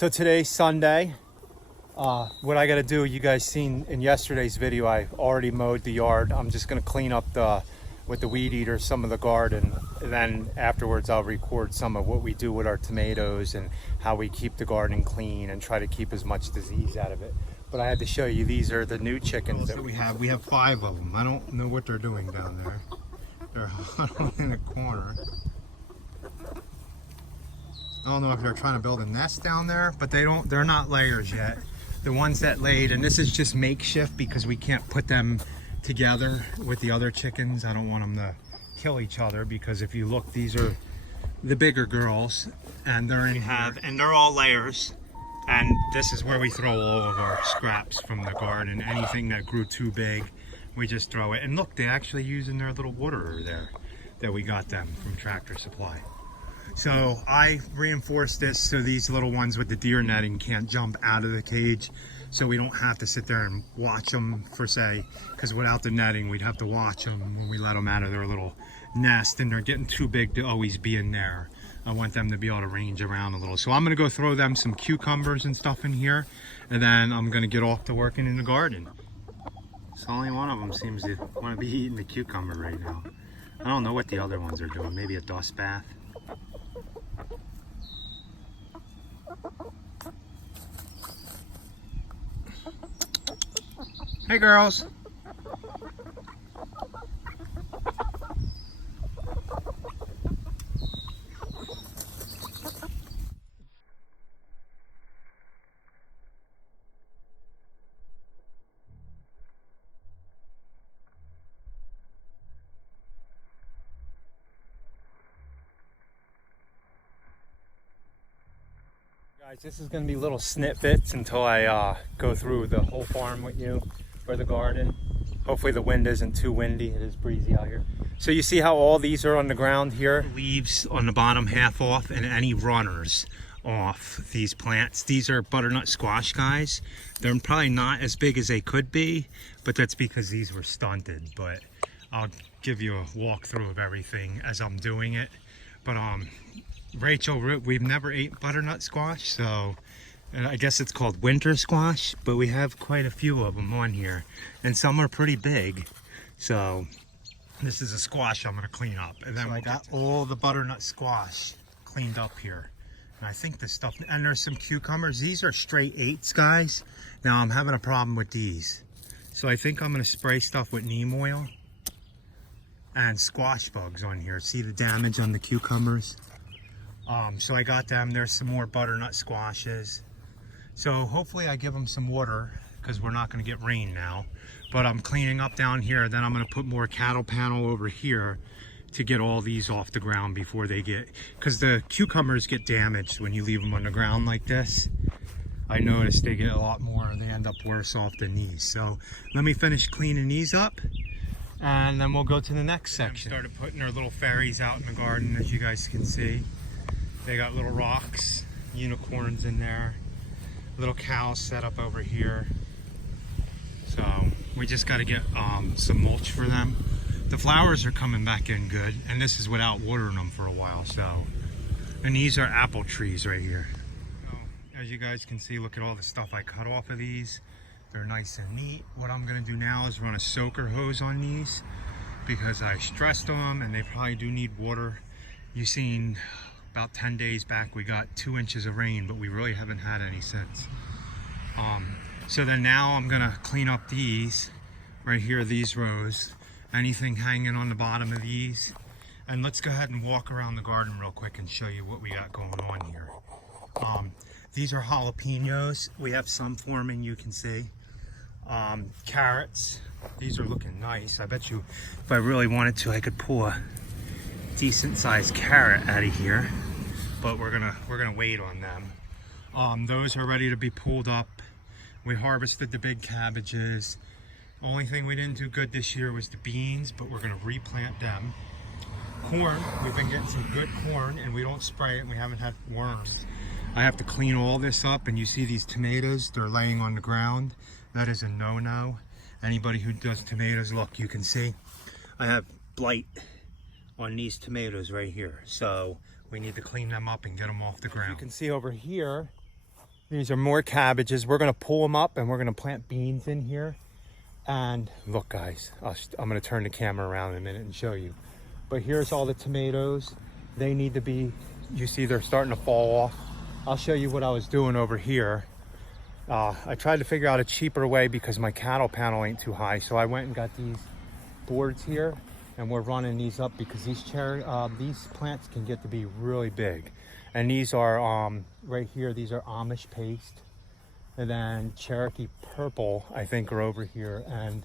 So today's Sunday. What I got to do, you guys seen in yesterday's video, I already mowed the yard. I'm just going to clean up with the weed eater some of the garden, and then afterwards I'll record some of what we do with our tomatoes and how we keep the garden clean and try to keep as much disease out of it. But I had to show you, these are the new chickens that we have. We have 5 of them. I don't know what they're doing down there. They're huddled in a corner. I don't know if they're trying to build a nest down there, but they're not layers yet. The ones that laid, and this is just makeshift because we can't put them together with the other chickens. I don't want them to kill each other, because if you look, these are the bigger girls, and they're all layers. And this is where we throw all of our scraps from the garden. Anything that grew too big, we just throw it. And look, they're actually using their little waterer there that we got them from Tractor Supply. So I reinforced this so these little ones with the deer netting can't jump out of the cage, so we don't have to sit there and watch them for say, because without the netting we'd have to watch them when we let them out of their little nest, and they're getting too big to always be in there. I want them to be able to range around a little. So I'm going to go throw them some cucumbers and stuff in here, and then I'm going to get off to working in the garden. So only one of them seems to want to be eating the cucumber right now. I don't know what the other ones are doing. Maybe a dust bath. Hey girls. Guys, this is going to be little snippets until I go through the whole farm with you, or the garden. Hopefully the wind isn't too windy. It is breezy out here. So you see how all these are on the ground here? Leaves on the bottom half off, and any runners off these plants. These are butternut squash, guys. They're probably not as big as they could be, but that's because these were stunted. But I'll give you a walkthrough of everything as I'm doing it. But Rachel, we've never ate butternut squash, so I guess it's called winter squash, but we have quite a few of them on here, and some are pretty big. So this is a squash I'm going to clean up, and then so I got all the butternut squash cleaned up here. And I think this stuff, and there's some cucumbers. These are straight 8s, guys. Now I'm having a problem with these, so I think I'm going to spray stuff with neem oil and squash bugs on here. See the damage on the cucumbers? So I got them. There's some more butternut squashes. So hopefully I give them some water, because we're not going to get rain now. But I'm cleaning up down here. Then I'm going to put more cattle panel over here to get all these off the ground before they get, because the cucumbers get damaged when you leave them on the ground like this. I noticed they get a lot more, they end up worse off than these. So let me finish cleaning these up, and then we'll go to the next section. Started putting our little fairies out in the garden, as you guys can see. They got little rocks, unicorns in there, little cows set up over here. So we just got to get some mulch for them. The flowers are coming back in good, and this is without watering them for a while. So, and these are apple trees right here. So, as you guys can see, look at all the stuff I cut off of these. They're nice and neat. What I'm going to do now is run a soaker hose on these, because I stressed them and they probably do need water. You've seen about 10 days back we got 2 inches of rain, but we really haven't had any since. So then now I'm gonna clean up these right here, these rows, anything hanging on the bottom of these, and let's go ahead and walk around the garden real quick and show you what we got going on here. These are jalapenos. We have some forming, you can see. Carrots. These are looking nice. I bet you if I really wanted to, I could pull a decent sized carrot out of here, but we're gonna wait on them. Those are ready to be pulled up. We harvested the big cabbages. Only thing we didn't do good this year was the beans, but we're gonna replant them. Corn, we've been getting some good corn, and we don't spray it, and we haven't had worms. I have to clean all this up, and you see these tomatoes, they're laying on the ground. That is a no-no. Anybody who does tomatoes, look, you can see I have blight on these tomatoes right here, so we need to clean them up and get them off the ground. You can see over here These are more cabbages. We're gonna pull them up and we're gonna plant beans in here. And look guys, I'm gonna turn the camera around in a minute and show you. But here's all the tomatoes. They need to be, you see they're starting to fall off. I'll show you what I was doing over here. I tried to figure out a cheaper way because my cattle panel ain't too high. So I went and got these boards here and we're running these up because these plants can get to be really big. And these are, right here, these are Amish paste. And then Cherokee purple, I think, are over here. And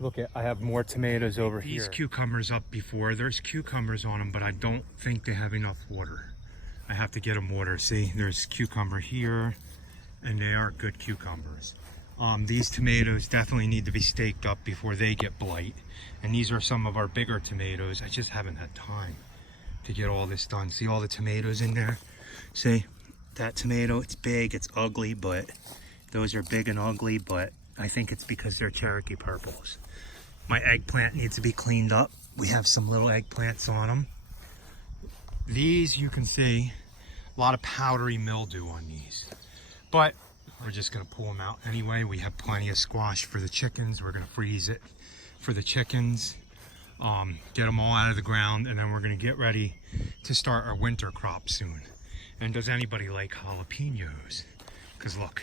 look at, I have more tomatoes over here. These cucumbers up before, there's cucumbers on them, but I don't think they have enough water. I have to get them water. See, there's cucumber here, and they are good cucumbers. These tomatoes definitely need to be staked up before they get blight. And these are some of our bigger tomatoes. I just haven't had time to get all this done. See all the tomatoes in there? See, that tomato, it's big, it's ugly, but those are big and ugly, but I think it's because they're Cherokee purples. My eggplant needs to be cleaned up. We have some little eggplants on them. These, you can see, a lot of powdery mildew on these. But we're just gonna pull them out anyway. We have plenty of squash for the chickens. We're gonna freeze it for the chickens. Get them all out of the ground, and then we're gonna get ready to start our winter crop soon. And does anybody like jalapenos? Because look,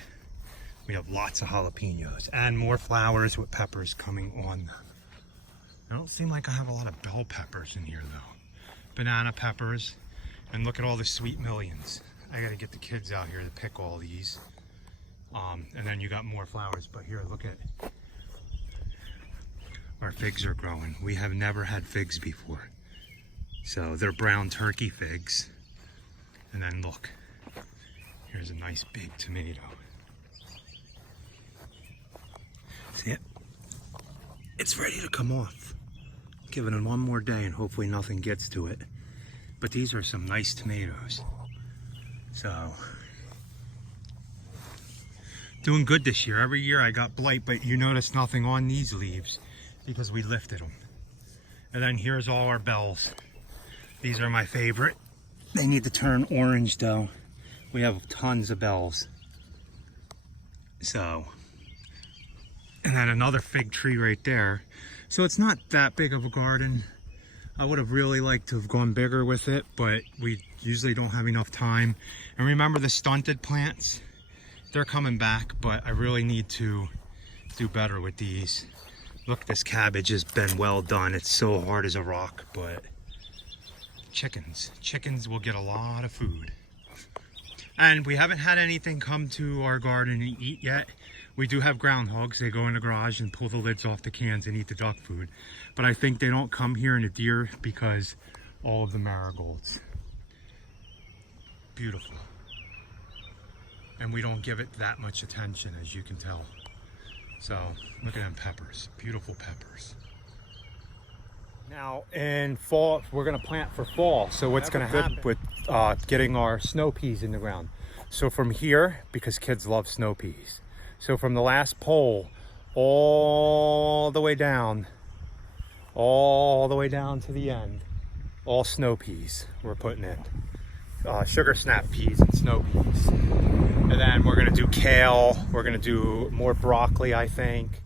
we have lots of jalapenos and more flowers with peppers coming on them. I don't seem like I have a lot of bell peppers in here though. Banana peppers, and look at all the sweet millions. I gotta get the kids out here to pick all these. And then you got more flowers, but here, look at our figs are growing. We have never had figs before. So they're brown turkey figs. And then look, here's a nice big tomato. See it? It's ready to come off. Give it one more day and hopefully nothing gets to it. But these are some nice tomatoes. So, doing good this year. Every year I got blight, but you notice nothing on these leaves because we lifted them. And then here's all our bells. These are my favorite. They need to turn orange though. We have tons of bells. So, and then another fig tree right there. So it's not that big of a garden. I would have really liked to have gone bigger with it, but we usually don't have enough time. And remember the stunted plants? They're coming back, but I really need to do better with these. Look, this cabbage has been well done. It's so hard as a rock, but chickens will get a lot of food. And we haven't had anything come to our garden and eat yet. We do have groundhogs. They go in the garage and pull the lids off the cans and eat the duck food. But I think they don't come here in the deer because all of the marigolds. Beautiful. And we don't give it that much attention, as you can tell. So look at them peppers, beautiful peppers. Now in fall, we're gonna plant for fall. So what's gonna happen with getting our snow peas in the ground? So from here, because kids love snow peas. So from the last pole all the way down to the end, all snow peas we're putting in. Sugar snap peas and snow peas. And then we're gonna do kale. We're gonna do more broccoli, I think.